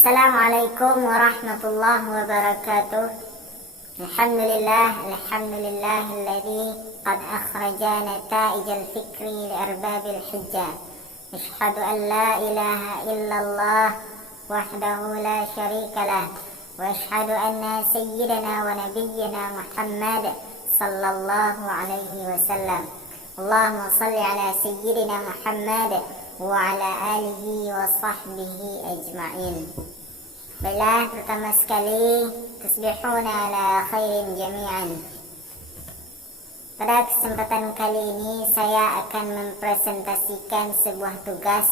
Assalamualaikum warahmatullahi wabarakatuh. Alhamdulillah alladzi qad akhraja nata'ij al-fikri li arbabil hujjah. Asyhadu an la ilaha illallah wahdahu la syarika lah wa asyhadu anna sayyidana wa nabiyyana Muhammad sallallahu alaihi wasallam. Allahumma salli ala sayyidina Muhammad wa ala alihi wa sahbihi ajma'in. Baiklah, pertama sekali tasbihuna ala khairin jami'an. Pada kesempatan kali ini saya akan mempresentasikan sebuah tugas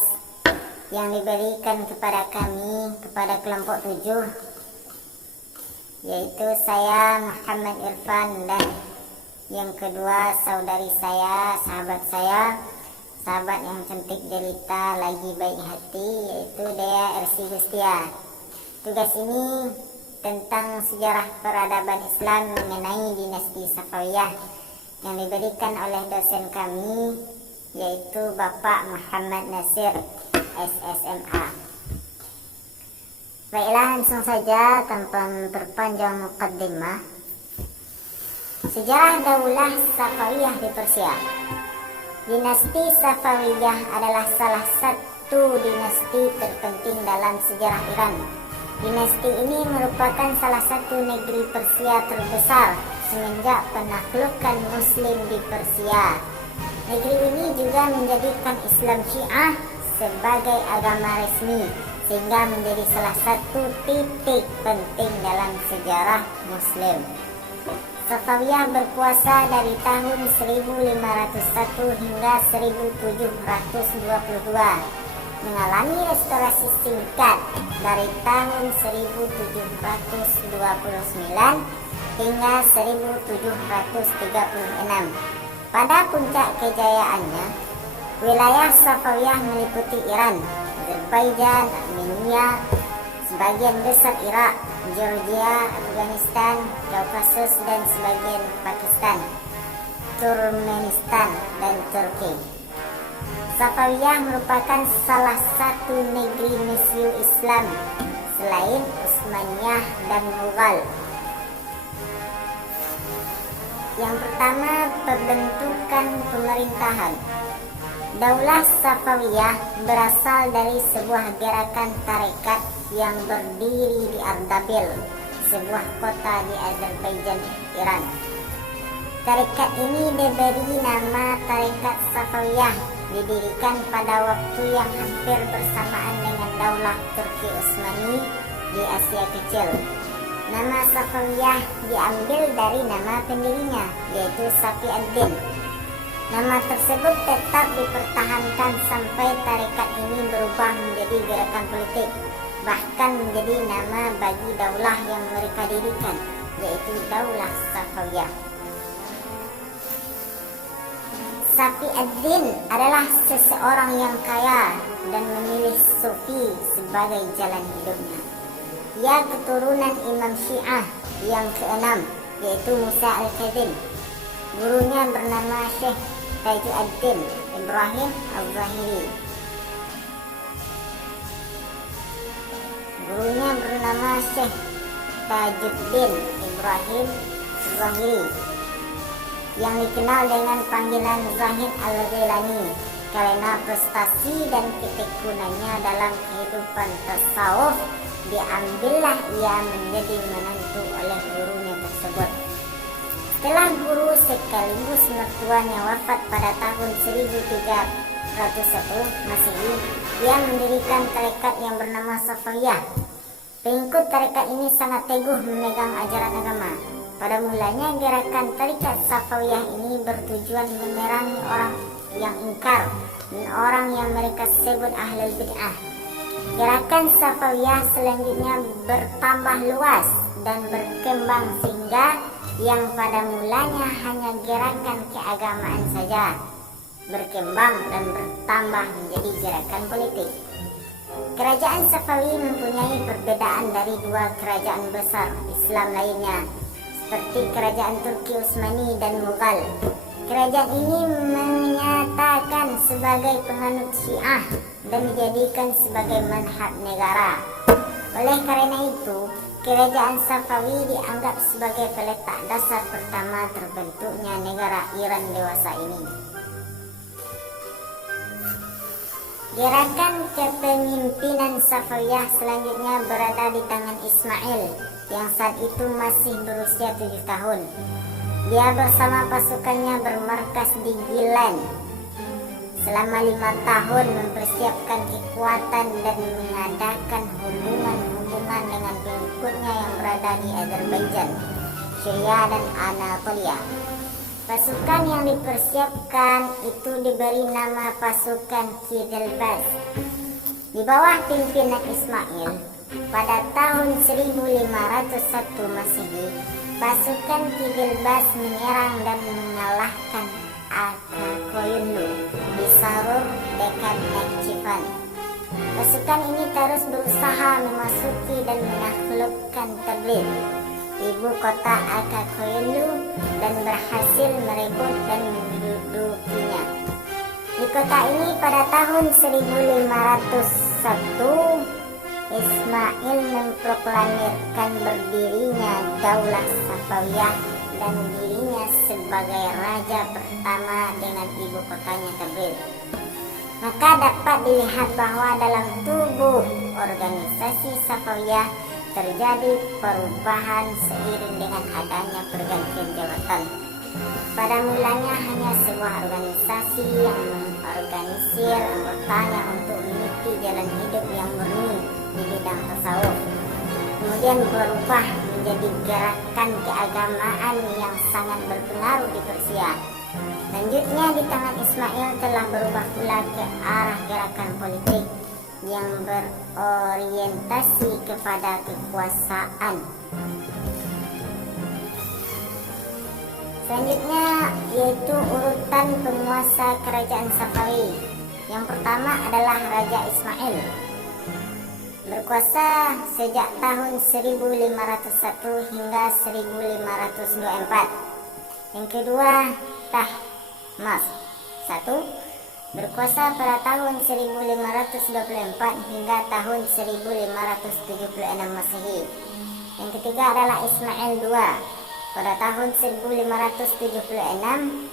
yang diberikan kepada kami, kepada kelompok 7, yaitu saya Muhammad Irfan dan yang kedua saudari saya, sahabat yang cantik jelita lagi baik hati, yaitu Dea Ersi Gustia. Tugas ini tentang sejarah peradaban Islam mengenai dinasti Safawiyah yang diberikan oleh dosen kami, yaitu Bapak Muhammad Nasir SSMA. Baiklah, langsung saja tanpa memperpanjang mukaddimah. Sejarah Daulah Safawiyah di Persia. Dinasti Safawiyah adalah salah satu dinasti terpenting dalam sejarah Iran. Dinasti ini merupakan salah satu negeri Persia terbesar semenjak penaklukan Muslim di Persia. Negeri ini juga menjadikan Islam Syiah sebagai agama resmi, sehingga menjadi salah satu titik penting dalam sejarah Muslim. Safawiyah berkuasa dari tahun 1501 hingga 1722, mengalami restorasi singkat dari tahun 1729 hingga 1736. Pada puncak kejayaannya, wilayah Safawiyah meliputi Iran, Azerbaijan, Armenia, sebagian besar Irak, Georgia, Afghanistan, Kaukasus dan sebagian Pakistan, Turkmenistan dan Turki. Safawiyah merupakan salah satu negeri Mesir Islam selain Utsmaniyah dan Mughal. Yang pertama, pembentukan pemerintahan. Daulah Safawiyah berasal dari sebuah gerakan tarekat yang berdiri di Ardabil, sebuah kota di Azerbaijan, Iran. Tarekat ini diberi nama Tarekat Safawiyah, didirikan pada waktu yang hampir bersamaan dengan Daulah Turki Utsmani di Asia Kecil. Nama Safawiyah diambil dari nama pendirinya, yaitu Safi ad-Din. Nama tersebut tetap dipertahankan sampai tarekat ini berubah menjadi gerakan politik, bahkan menjadi nama bagi daulah yang mereka dirikan, yaitu Daulah Safawiyah. Safi ad-Din adalah seseorang yang kaya dan memilih sufi sebagai jalan hidupnya. Ia keturunan Imam Syiah yang keenam, yaitu Musa al-Kadzim. Gurunya bernama Syekh Tajuddin Ibrahim al-Zahiri. Gurunya bernama Syekh Tajuddin Ibrahim al-Zahiri, yang dikenal dengan panggilan Zahid al-Ghailani karena prestasi dan ketekunannya dalam kehidupan tasawuf. Diambillah ia menjadi menantu oleh gurunya tersebut. Setelah guru sekaligus mertuanya wafat pada tahun 1301 Masehi, ia mendirikan tarekat yang bernama Safawiyah. Pengikut tarekat ini sangat teguh memegang ajaran agama. Pada mulanya gerakan tarekat Safawiyah ini bertujuan memerangi orang yang ingkar dan orang yang mereka sebut ahlul bid'ah. Gerakan Safawiyah selanjutnya bertambah luas dan berkembang sehingga yang pada mulanya hanya gerakan keagamaan saja berkembang dan bertambah menjadi gerakan politik. Kerajaan Safawi mempunyai perbedaan dari dua kerajaan besar Islam lainnya, seperti kerajaan Turki Utsmani dan Mughal. Kerajaan ini menyatakan sebagai penganut Syiah dan dijadikan sebagai manhaj negara. Oleh karena itu, kerajaan Safawi dianggap sebagai peletak dasar pertama terbentuknya negara Iran dewasa ini. Gerakan kepemimpinan Safawiyah selanjutnya berada di tangan Ismail yang saat itu masih berusia 7 tahun. Dia bersama pasukannya bermarkas di Gilan selama 5 tahun mempersiapkan kekuatan dan mengadakan hubungan-hubungan dengan pengikutnya yang berada di Azerbaijan, Syria dan Anatolia. Pasukan yang dipersiapkan itu diberi nama pasukan Kizilbash. Di bawah pimpinan Ismail, pada tahun 1501 Masehi, pasukan Kizilbash menyerang dan mengalahkan Akakoyunlu di Sarur dekat Nakhchivan. Pasukan ini terus berusaha memasuki dan menaklukkan Tabriz, ibu kota Akakoyunlu, dan berhasil merebut dan mendudukinya. Di kota ini pada tahun 1501 Ismail memproklamirkan berdirinya Daulah Safawiyah dan dirinya sebagai raja pertama dengan ibu kotanya Tabriz. Maka dapat dilihat bahwa dalam tubuh organisasi Safawiyah terjadi perubahan seiring dengan adanya pergantian jabatan. Pada mulanya hanya sebuah organisasi yang mengorganisir anggotanya untuk meniti jalan hidup yang murni di bidang tasawuf, kemudian berubah menjadi gerakan keagamaan yang sangat berpengaruh di Persia. Selanjutnya di tangan Ismail telah berubah pula ke arah gerakan politik yang berorientasi kepada kekuasaan. Selanjutnya yaitu urutan penguasa kerajaan Safawi. Yang pertama adalah Raja Ismail, berkuasa sejak tahun 1501 hingga 1524. Yang kedua, Tahmasp I, berkuasa pada tahun 1524 hingga tahun 1576 Masehi. Yang ketiga adalah Ismail II pada tahun 1576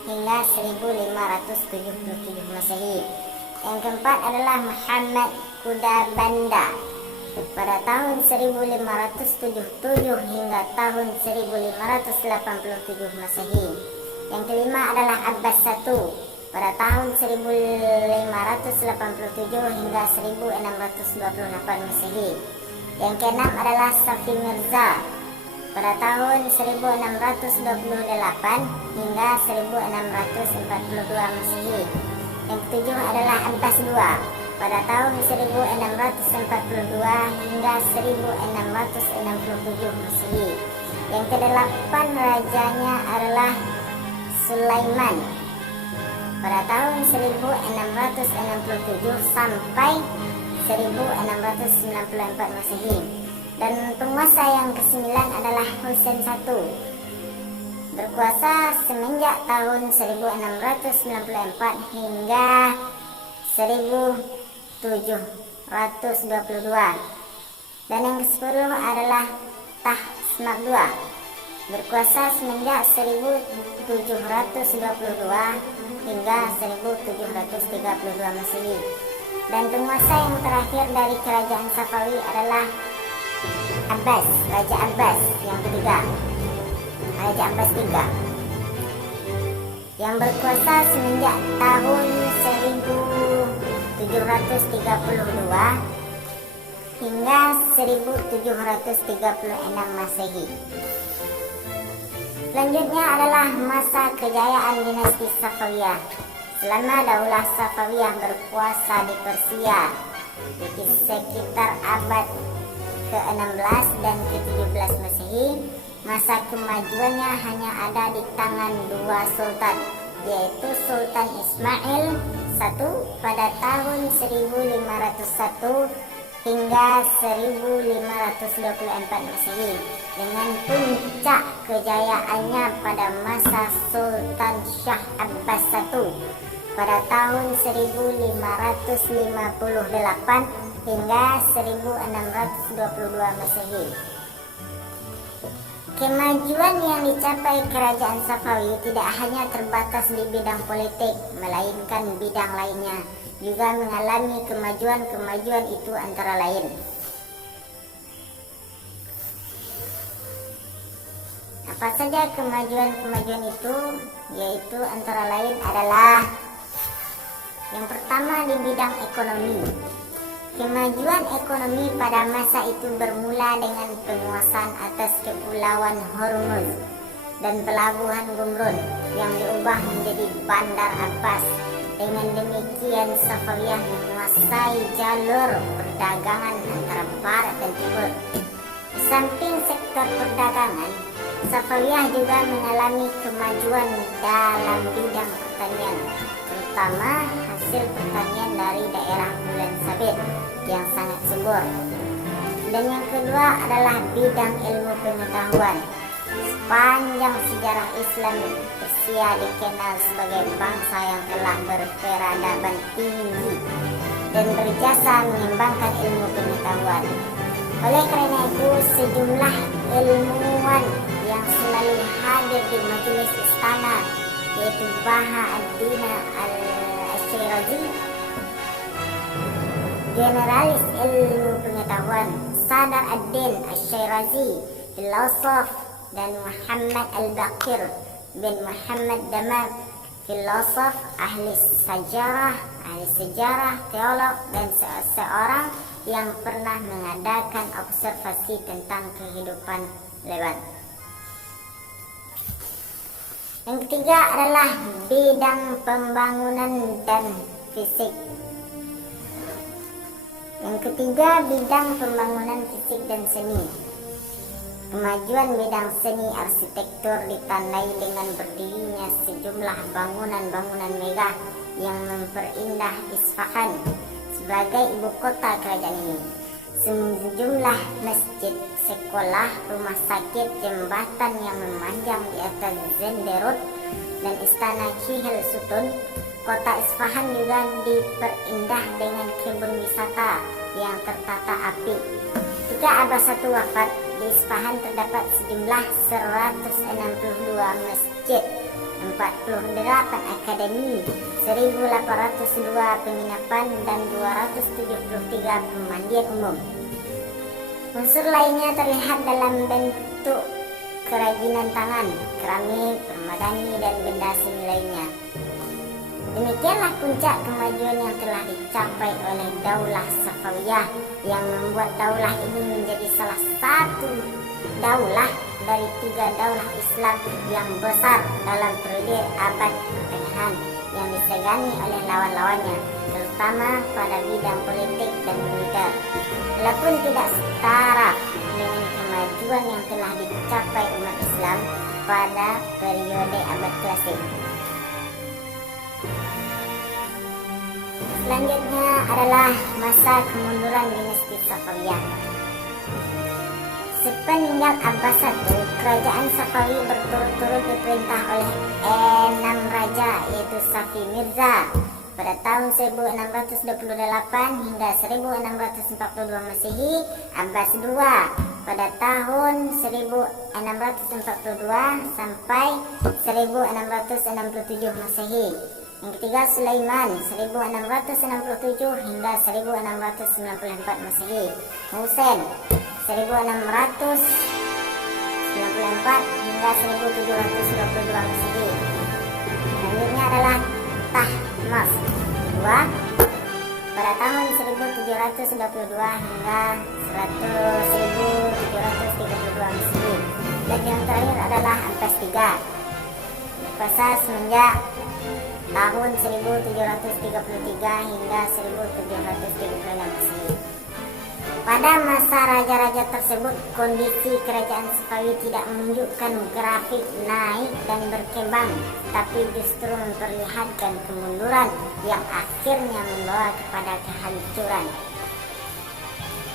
hingga 1577 Masehi. Yang keempat adalah Muhammad Khudabanda pada tahun 1577 hingga tahun 1587 Masehi. Yang kelima adalah Abbas I pada tahun 1587 hingga 1628 Masehi. Yang keenam adalah Safi Mirza pada tahun 1628 hingga 1642 Masehi. Yang ketujuh adalah Abbas II pada tahun 1642 hingga 1667 Masehi. Yang kedelapan rajanya adalah Sulaiman pada tahun 1667 sampai 1694 Masehi. Dan penguasa yang ke-9 adalah Husain I, berkuasa semenjak tahun 1694 hingga 1722. Dan yang ke-10 adalah Tahmasp II, berkuasa semenjak 1722 hingga 1732 Masehi. Dan penguasa yang terakhir dari kerajaan Safawi adalah Abbas, Raja Abbas yang ketiga, Raja Abbas III, yang berkuasa semenjak tahun 1732 hingga 1736 Masehi. Selanjutnya adalah masa kejayaan dinasti Safawiyah. Selama Daulah Safawiyah berkuasa di Persia di sekitar abad ke-16 dan ke-17 Masehi, masa kemajuannya hanya ada di tangan dua sultan, yaitu Sultan Ismail I pada tahun 1501 hingga 1524 Masehi, dengan puncak kejayaannya pada masa Sultan Shah Abbas I pada tahun 1558 hingga 1622 Masehi. Kemajuan yang dicapai kerajaan Safawi tidak hanya terbatas di bidang politik, melainkan bidang lainnya juga mengalami kemajuan itu antara lain. Apa saja kemajuan itu? Yaitu antara lain adalah yang pertama di bidang ekonomi. Kemajuan ekonomi pada masa itu bermula dengan penguasaan atas kepulauan Hormuz dan pelabuhan Gumrun yang diubah menjadi Bandar Abbas. Dengan demikian Safawiyah menguasai jalur perdagangan antara barat dan timur. Di samping sektor perdagangan, Safawiyah juga mengalami kemajuan dalam bidang pertanian, terutama hasil pertanian dari daerah Bulan Sabit yang sangat subur. Dan yang kedua adalah bidang ilmu pengetahuan. Sepanjang sejarah Islam, Persia dikenal sebagai bangsa yang telah berperadaban tinggi dan berjasa mengembangkan ilmu pengetahuan. Oleh karena itu, sejumlah ilmuwan yang selalu hadir di majelis istana, yaitu Baha ad-Din al-Syirazi, generalis ilmu pengetahuan, Sadar ad-Din al-Syirazi, filosof, dan Muhammad al-Baqir bin Muhammad Damar, filosof, ahli sejarah, teolog, dan seorang yang pernah mengadakan observasi tentang kehidupan Leban. Yang ketiga adalah bidang pembangunan dan fisik. Yang ketiga, bidang pembangunan fisik dan seni. Kemajuan bidang seni arsitektur ditandai dengan berdirinya sejumlah bangunan-bangunan megah yang memperindah Isfahan sebagai ibu kota kerajaan ini. Sejumlah masjid, sekolah, rumah sakit, jembatan yang memanjang di atas Zenderot, dan istana Kihil Sutun. Kota Isfahan juga diperindah dengan kebun wisata yang tertata apik. Ketika Abbas I wafat, di Isfahan terdapat sejumlah 162 masjid, 48 akademi, 1802 penginapan, dan 273 pemandian umum. Unsur lainnya terlihat dalam bentuk kerajinan tangan, keramik, permadani, dan benda seni lainnya. Demikianlah puncak kemajuan yang telah dicapai oleh Daulah Safawiyah, yang membuat daulah ini menjadi salah satu daulah dari 3 daulah Islam yang besar dalam periode abad pertengahan yang disegani oleh lawan-lawannya, terutama pada bidang politik dan militer. Walaupun tidak setara dengan kemajuan yang telah dicapai umat Islam pada periode abad klasik. Selanjutnya adalah masa kemunduran dinasti Safawiyah. Sepeninggal Abbas I, kerajaan Safawi berturut-turut diperintah oleh 6 raja, yaitu Safi Mirza pada tahun 1628 hingga 1642 Masehi, Abbas II pada tahun 1642 sampai 1667 Masehi. Yang ketiga Sulaiman 1667 hingga 1694 Masehi. Husain 1694 hingga 1722 Masehi. Selanjutnya adalah Tahmasp II pada tahun 1722 hingga 1732 Masehi. Dan yang terakhir adalah Abbas III masa semenjak tahun 1733 hingga 1736 Masehi. Pada masa raja-raja tersebut, kondisi kerajaan Safawi tidak menunjukkan grafik naik dan berkembang, tapi justru memperlihatkan kemunduran yang akhirnya membawa kepada kehancuran.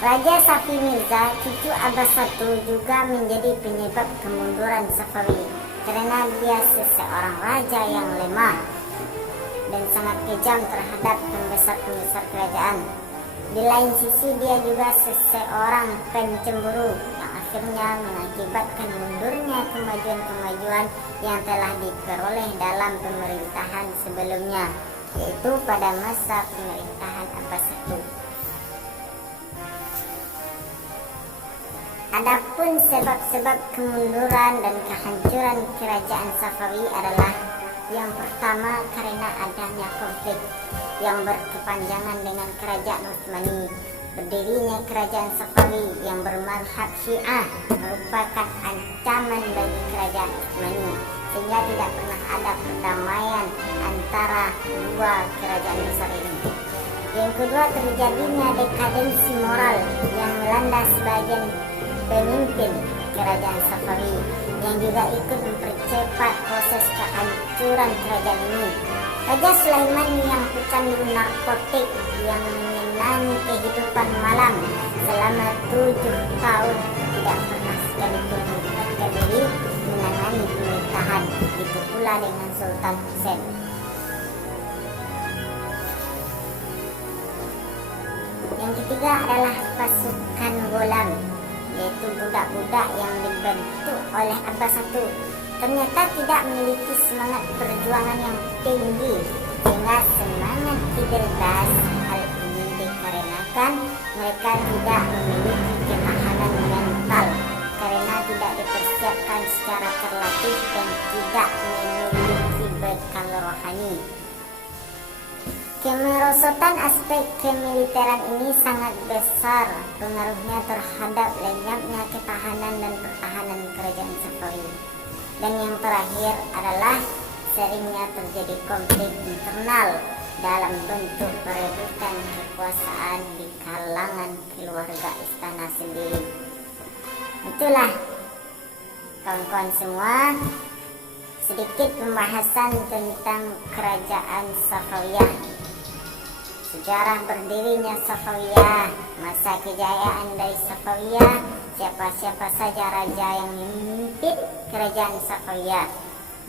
Raja Safi Mirza, cucu Abbas I, juga menjadi penyebab kemunduran Safawi karena dia seorang raja yang lemah dan sangat kejam terhadap pembesar-pembesar kerajaan. Di lain sisi dia juga seseorang pencemburu yang akhirnya mengakibatkan mundurnya kemajuan-kemajuan yang telah diperoleh dalam pemerintahan sebelumnya, yaitu pada masa pemerintahan Abbas I. Adapun sebab-sebab kemunduran dan kehancuran kerajaan Safawi adalah yang pertama karena adanya konflik yang berkepanjangan dengan kerajaan Utsmani. Berdirinya kerajaan Safawi yang bermadhab Syiah merupakan ancaman bagi kerajaan Utsmani, sehingga tidak pernah ada perdamaian antara dua kerajaan besar ini. Yang kedua, terjadinya dekadensi moral yang melanda sebagian pemimpin kerajaan Safawi, yang juga ikut mempercepat proses kehancuran kerajaan ini. Raja Sulaiman yang pecandu narkotik yang menyenangi kehidupan malam selama 7 tahun tidak pernah sekalipun menyempatkan diri menangani pemerintahan. Begitu pula dengan Sultan Hussein. Yang ketiga adalah pasukan Ghulam, yaitu budak-budak yang dibentuk oleh Abbas I, ternyata tidak memiliki semangat perjuangan yang tinggi, sehingga semangat idealitas. Hal ini dikarenakan mereka tidak memiliki ketahanan mental karena tidak dipersiapkan secara terlatih dan tidak memiliki bekal rohani. Kemerosotan aspek kemiliteran ini sangat besar pengaruhnya terhadap lenyapnya ketahanan dan pertahanan kerajaan Safawi. Dan yang terakhir adalah seringnya terjadi konflik internal dalam bentuk perebutan kekuasaan di kalangan keluarga istana sendiri. Itulah kawan-kawan semua, sedikit pembahasan tentang kerajaan Safawiyah, sejarah berdirinya Safawiyah, masa kejayaan dari Safawiyah, siapa-siapa saja raja yang memimpin kerajaan Safawiyah,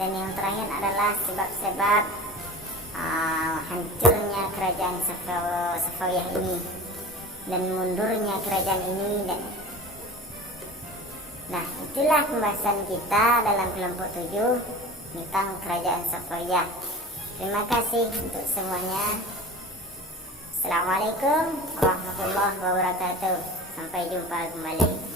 dan yang terakhir adalah sebab-sebab hancurnya kerajaan Safawiyah ini dan mundurnya kerajaan ini. Nah, itulah pembahasan kita dalam kelompok 7 tentang kerajaan Safawiyah. Terima kasih untuk semuanya. Assalamualaikum warahmatullahi wabarakatuh. Sampai jumpa kembali.